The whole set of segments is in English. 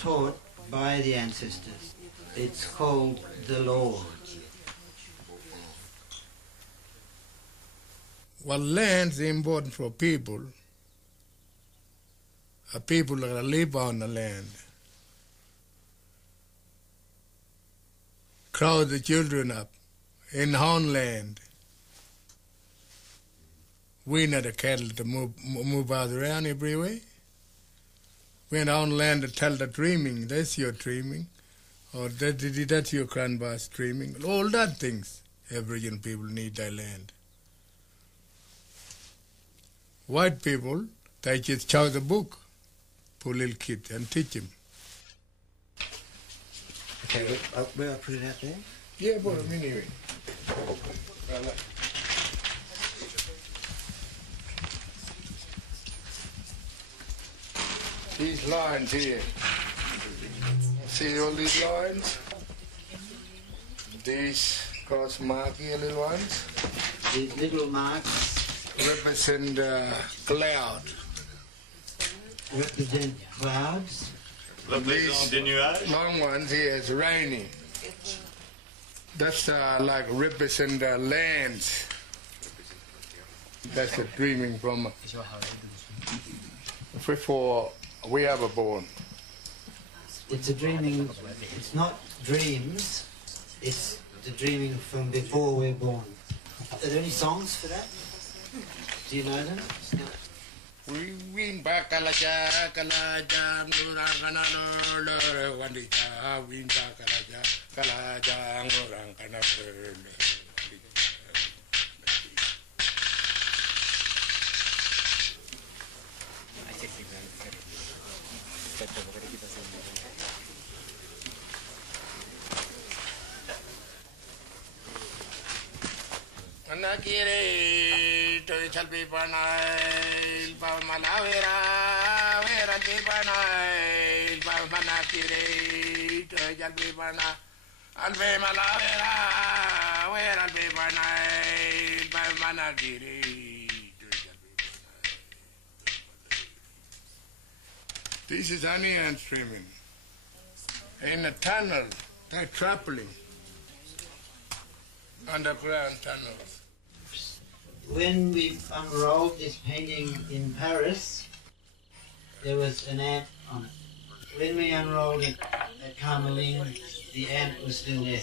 taught by the ancestors. It's called the law. Well, land is important for people. People that live on the land. Grow the children up in own land. We're not the cattle to move out around everywhere. We're in our own land to tell the dreaming. That's your dreaming. Or that's your grandpa's dreaming. All that things. Aboriginal people need their land. White people, they just chow the book for little kids and teach them. Okay, where I put it out there? Yeah, but anyway. These lines here. See all these lines? These cross mark here, little ones. These little marks represent cloud. Represent clouds. These long ones here is raining. That's like represent lands. That's a dreaming from before we ever born. It's a dreaming. It's not dreams. It's the dreaming from before we're born. Are there any songs for that? Do you know them? We win back kalaja kalaja nurangana lor wandita win back kalaja nurangana lor. Anakire to chalpi panai pa malavera vera di panai pa manakire to chalpi panai alve malavera vera di panai pa manakire to chalpi panai. This is onion streaming in a tunnel. They're traveling underground tunnels. When we unrolled this painting in Paris, there was an ant on it. When we unrolled it at Carmeline, the ant was still there.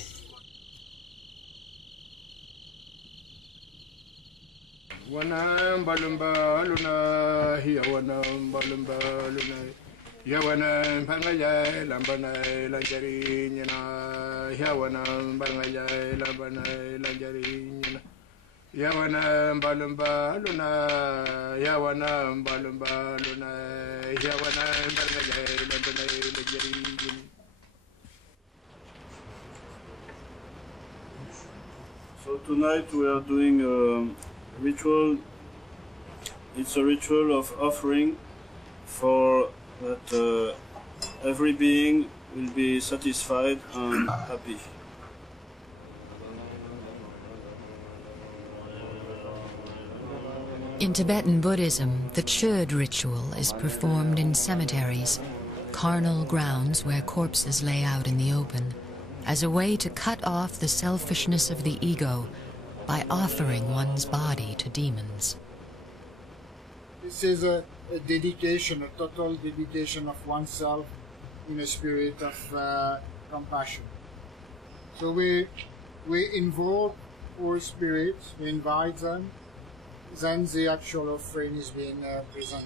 Wanam balumba luna, hiya wanam balumba luna, yawanam pangaya lambana lanjari nyana, yawanam pangaya lambana lanjari nyana. Yawana balumba luna, yawana balumba luna, yawana bargaya lambana lajari. So tonight we are doing a ritual. It's a ritual of offering for that every being will be satisfied and happy. In Tibetan Buddhism, the chöd ritual is performed in cemeteries, carnal grounds where corpses lay out in the open, as a way to cut off the selfishness of the ego by offering one's body to demons. This is a dedication, a total dedication of oneself in a spirit of compassion. So we invoke our spirits, we invite them, then the actual offering is being presented.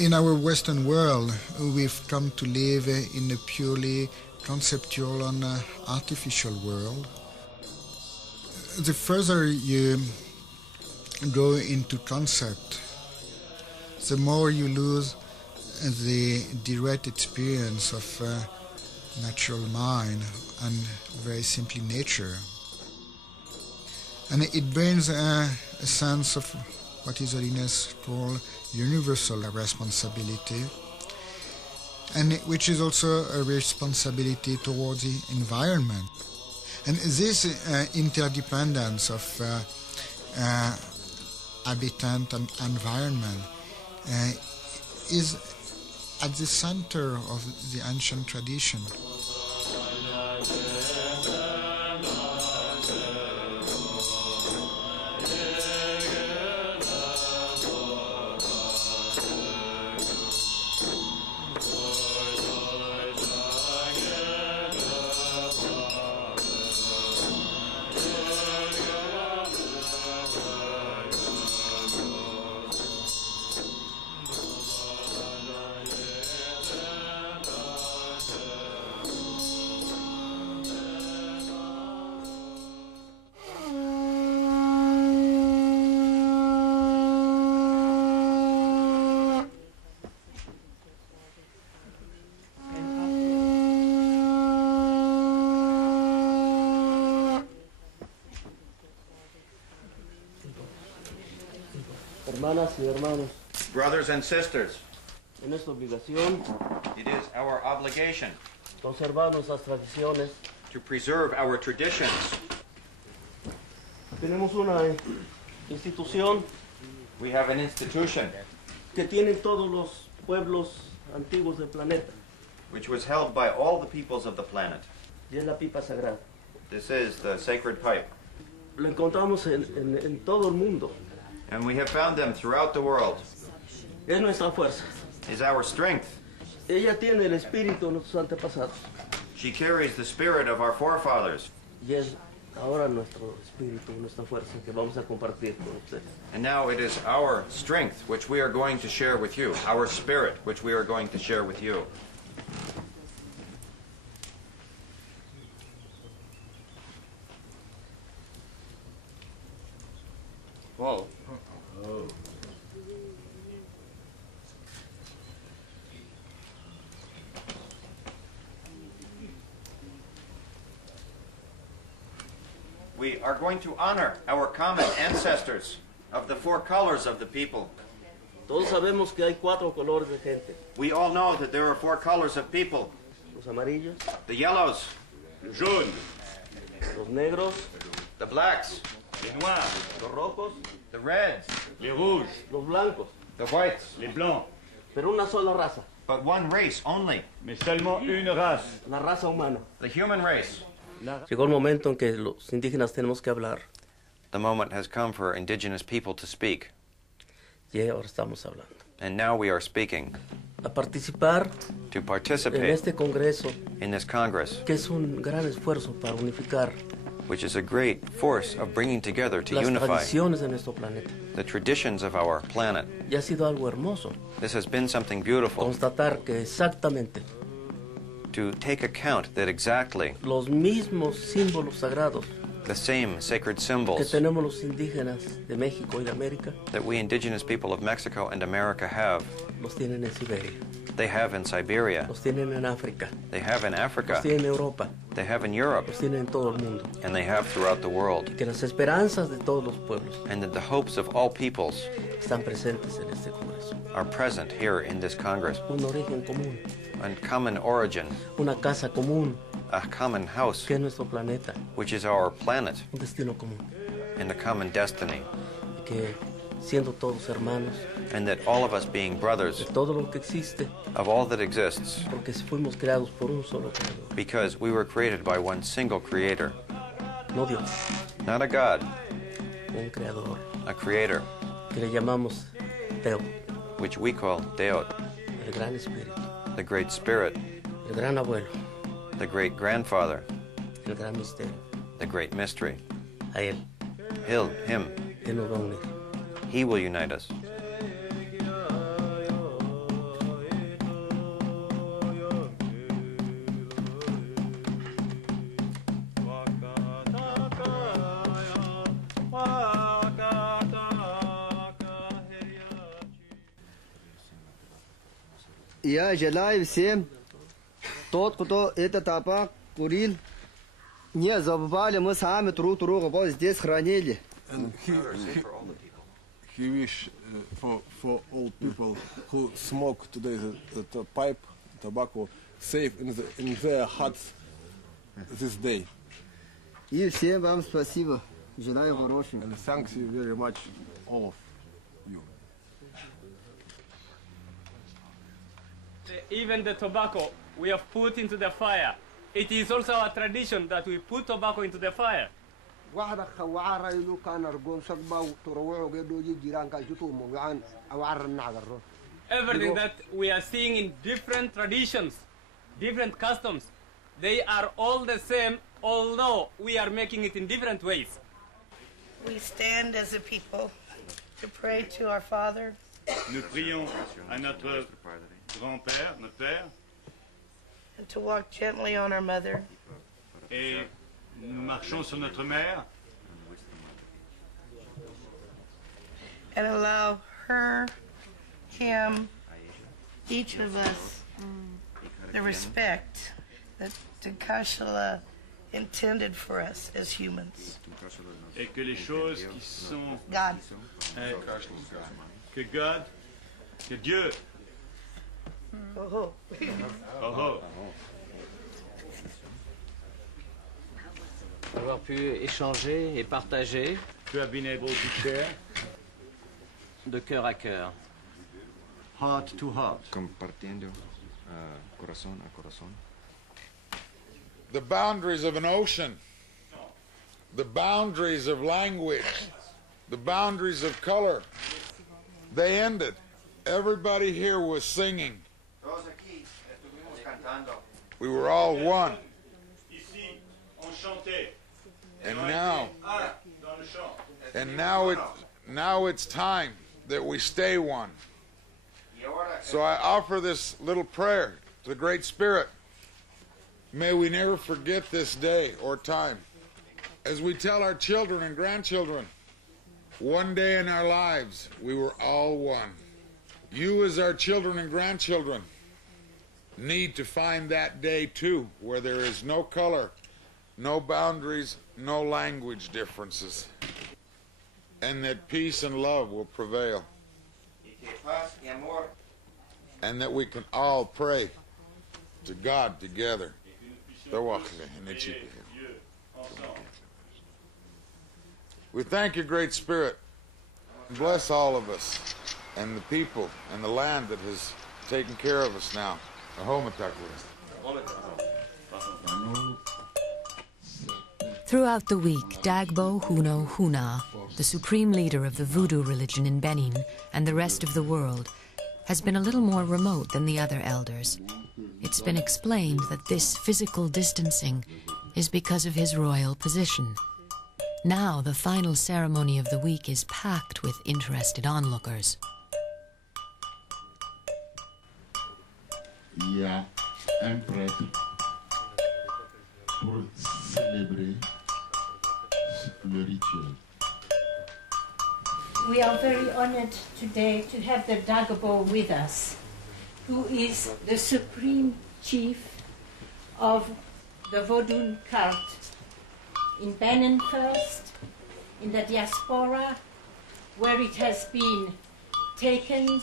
In our Western world, we've come to live in a purely conceptual and artificial world. The further you go into concept, the more you lose the direct experience of natural mind and very simply nature. And it brings a sense of what is Holiness called universal responsibility, and which is also a responsibility towards the environment. And this interdependence of habitat and environment is at the center of the ancient tradition. Hermanas y hermanos, brothers and sisters, es nuestra obligación it is our obligation conservar nuestras tradiciones. to preserve our traditions. Tenemos una institución We have an institution que tienen todos los pueblos antiguos del planeta, which was held by all the peoples of the planet. y es la pipa sagrada. This is the sacred pipe, Lo encontramos en todo el mundo. and we have found them throughout the world. Es nuestra fuerza. Is our strength. Ella tiene el espíritu de nuestros antepasados, She carries the spirit of our forefathers, y es ahora nuestro espíritu, nuestra fuerza que vamos a compartir con ustedes. and now it is our strength which we are going to share with you, our spirit which we are going to share with you. Wow. We are going to honor our common ancestors of the four colors of the people. Todos sabemos que hay 4 colores de gente: We all know that there are 4 colors of people. los amarillos, The yellows, Jaune, los negros, the blacks, les noirs, los rojos, the reds, les rouges, los blancos, the whites, les blancs, pero una sola raza, but one race only, mais seulement une race, la raza humana. the human race. Llegó el momento en que los indígenas tenemos que hablar, The moment has come for indigenous people to speak, y ahora estamos hablando. and now we are speaking. A participar To en participate este congreso, in this Congress, que es un gran esfuerzo para unificar which is a great force of bringing together to las unify tradiciones de nuestro planeta. the traditions of our planet. Y ha sido algo hermoso This has been something beautiful, constatar que exactamente to take account that exactly los mismos símbolos sagrados the same sacred que symbols tenemos los indígenas de México y de América that we indigenous people of Mexico and America have, los tienen en Siberia, they have in Siberia, los tienen en África, they have in los Africa, tienen en Europa, they have in Europe, los tienen en todo el mundo. and they have throughout the world, Que las esperanzas de todos los pueblos and that the hopes of all peoples están presentes en este congreso. are present here in this Congress. Un origen común, A common origin, una casa común, a common house, que es nuestro planeta, which is our planet, un destino común. and a common destiny, Y que siendo todos hermanos and that all of us being brothers de todo lo que existe, of all that exists, porque fuimos creados por un solo creador, because we were created by one single creator, no Dios, not a God, un creador, a creator, que le llamamos Teo, which we call Deot, el gran espíritu, the great spirit, el gran abuelo, the great grandfather, el gran misterio. the great mystery. A Él, Him, Él nos va a unir. he will unite us. Ya jelai sem tot koto eta tapa kuril And he wish for all people who smoke today the pipe, tobacco, safe in their huts this day. And thanks you very much, all of you. Even the tobacco we have put into the fire. It is also a tradition that we put tobacco into the fire. Everything that we are seeing in different traditions, different customs, they are all the same, although we are making it in different ways. We stand as a people to pray to our Father. Nous prions à notre grand-père, notre père. And to walk gently on our mother. Et nous marchons sur notre mère. And allow her, him, each of us, the respect that Takashala intended for us as humans. Et que les choses qui sont... God. Que God, que Dieu. Oh. Oh. Avoir pu échanger et partager. To have been able to share. De cœur à cœur. Heart to heart. Compartiendo corazón a corazón. The boundaries of an ocean, the boundaries of language, the boundaries of color, they ended. Everybody here was singing. We were all one. And now it's time that we stay one. So I offer this little prayer to the Great Spirit. May we never forget this day or time. As we tell our children and grandchildren, one day in our lives we were all one. You as our children and grandchildren need to find that day too, where there is no color, no boundaries, no language differences, and that peace and love will prevail, and that we can all pray to God together. We thank you, Great Spirit. Bless all of us and the people and the land that has taken care of us now. Throughout the week, Dagbo Huno Huna, the supreme leader of the voodoo religion in Benin and the rest of the world, has been a little more remote than the other elders. It's been explained that this physical distancing is because of his royal position. Now the final ceremony of the week is packed with interested onlookers. Il y a un prêtre pour célébrer le rituel. We are very honored today to have the Dagabo with us, who is the supreme chief of the Vodun cult in Benin first, in the diaspora, where it has been taken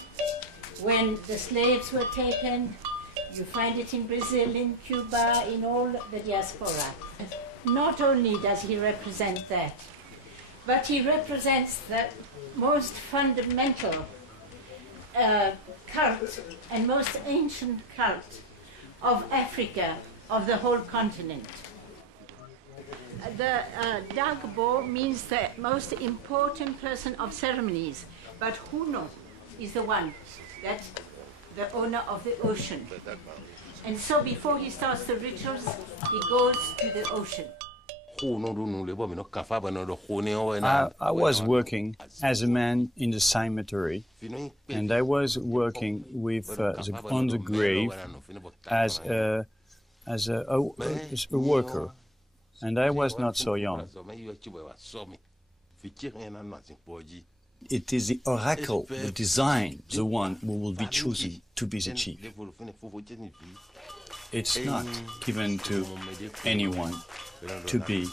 when the slaves were taken. You find it in Brazil, in Cuba, in all the diaspora. Not only does he represent that, but he represents the most fundamental cult and most ancient cult of Africa, of the whole continent. The Dagbo means the most important person of ceremonies, but Huno is the one that's the owner of the ocean. And so before he starts the rituals, he goes to the ocean. I was working as a man in the cemetery, and I was working with on the grave as a worker, and I was not so young. It is the oracle, the design, the one who will be chosen to be the chief. It's not given to anyone to be